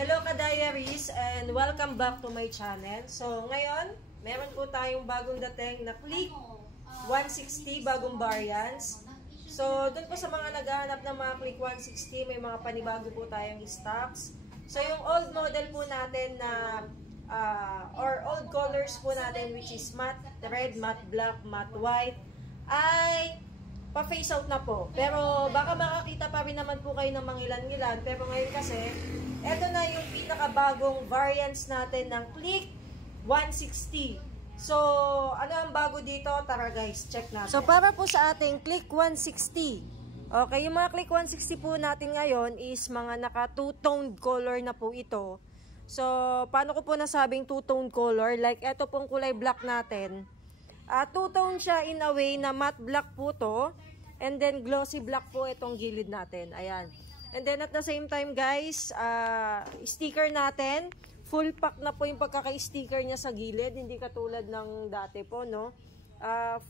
Hello ka-diaries and welcome back to my channel. So ngayon, meron po tayong bagong dating na Click 160 bagong variants. So doon po sa mga naghahanap ng mga Click 160, may mga panibago po tayong stocks. So yung old model po natin na or old colors po natin, which is matte red, matte black, matte white, ay pa-face out na po. Pero baka makakita pa rin naman po kayo ng mangilan-ngilan. Pero ngayon kasi, eto na yung pinakabagong variants natin ng Click 160. So, ano ang bago dito? Tara guys, check natin. So, para po sa ating Click 160. Okay, yung mga Click 160 po natin ngayon is mga naka two-toned color na po ito. So, paano ko po nasabing two-toned color? Like, eto pong kulay black natin. Two-tone siya in a way na matte black po to. And then glossy black po itong gilid natin. Ayan. And then at the same time guys, sticker natin. Full pack na po yung pagkaka-sticker niya sa gilid. Hindi katulad ng dati po, no?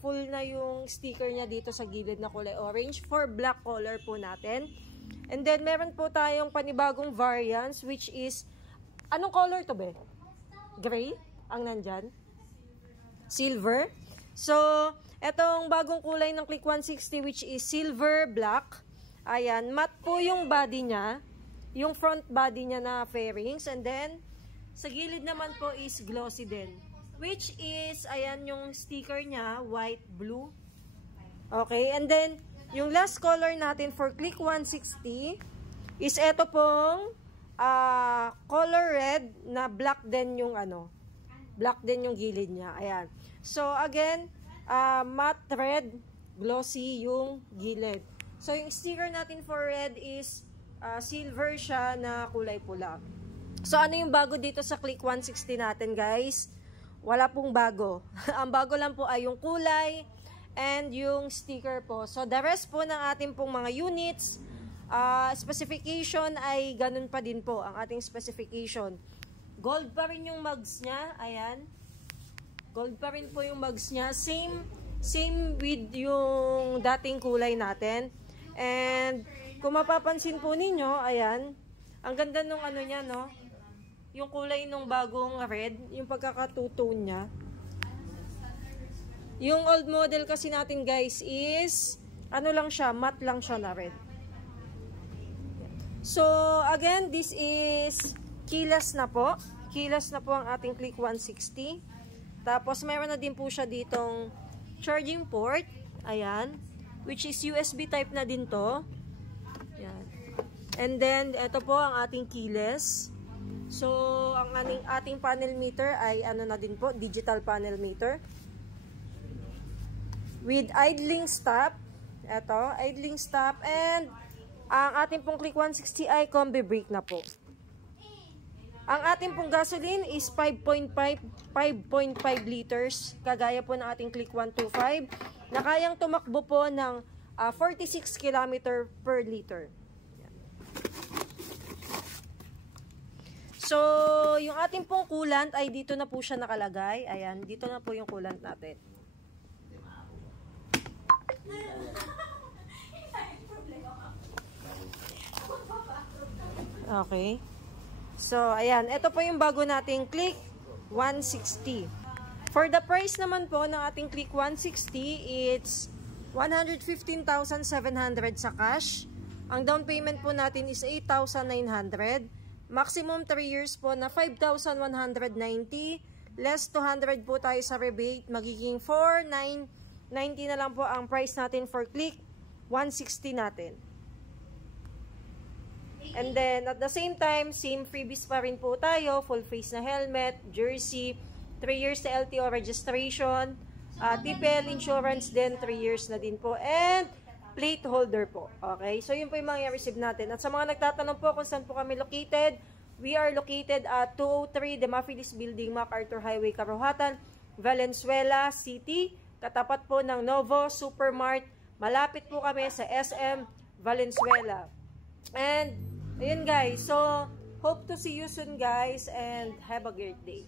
Full na yung sticker niya dito sa gilid na kulay orange. For black color po natin. And then meron po tayong panibagong variants which is, anong color to be? Gray? Ang nandyan? Silver? So, etong bagong kulay ng Click 160 which is silver black. Ayan, matte po yung body niya. Yung front body niya na fairings. And then, sa gilid naman po is glossy din. Which is, ayan yung sticker niya, white, blue. Okay, and then, yung last color natin for Click 160 is eto pong color red na black din yung black din yung gilid niya. Ayan. So, again, matte red, glossy yung gilid. So, yung sticker natin for red is silver siya na kulay pula. So, ano yung bago dito sa Click 160 natin, guys? Wala pong bago. Ang bago lang po ay yung kulay and yung sticker po. So, the rest po ng ating pong mga units, specification ay ganun pa din po ang ating specification. Gold pa rin yung mugs niya. Ayan. Gold pa rin po yung mugs niya. Same with yung dating kulay natin. And kung mapapansin po ninyo, ayan. Ang ganda nung niya, no? Yung kulay nung bagong red. Yung pagkakatutone niya. Yung old model kasi natin, guys, is lang siya, matte lang siya na red. So, again, this is keyless na po. Keyless na po ang ating Click 160. Tapos, mayroon na din po siya ditong charging port. Ayan. Which is USB type na din to. Ayan. And then, ito po ang ating keyless. So, ang ating panel meter ay na din po, digital panel meter. With idling stop. Ito, idling stop. And, ang ating pong Click 160 ay combi brake na po. Ang ating pong gasoline is 5.5 liters. Kagaya po ng ating Click 125 na kayang tumakbo po ng 46 km per liter. So, yung ating pong coolant ay dito na po siya nakalagay. Ayan, dito na po yung coolant natin. Okay. So, ayan. Ito po yung bago nating Click 160. For the price naman po ng ating Click 160, it's 115,700 sa cash. Ang down payment po natin is 8,900. Maximum 3 years po na 5,190. Less 200 po tayo sa rebate. Magiging 4,990 na lang po ang price natin for Click 160 natin. And then, at the same time, same freebies pa rin po tayo. Full face na helmet, jersey, 3 years na LTO registration, TPL insurance din, 3 years na din po. And, plate holder po. Okay? So, yun po yung mga receive natin. At sa mga nagtatanong po kung saan po kami located, we are located at 203 Demafilis Building, MacArthur Highway, Karuhatan, Valenzuela City. Katapat po ng Novo Supermart. Malapit po kami sa SM Valenzuela. And, ayun guys, so, hope to see you soon guys and have a great day.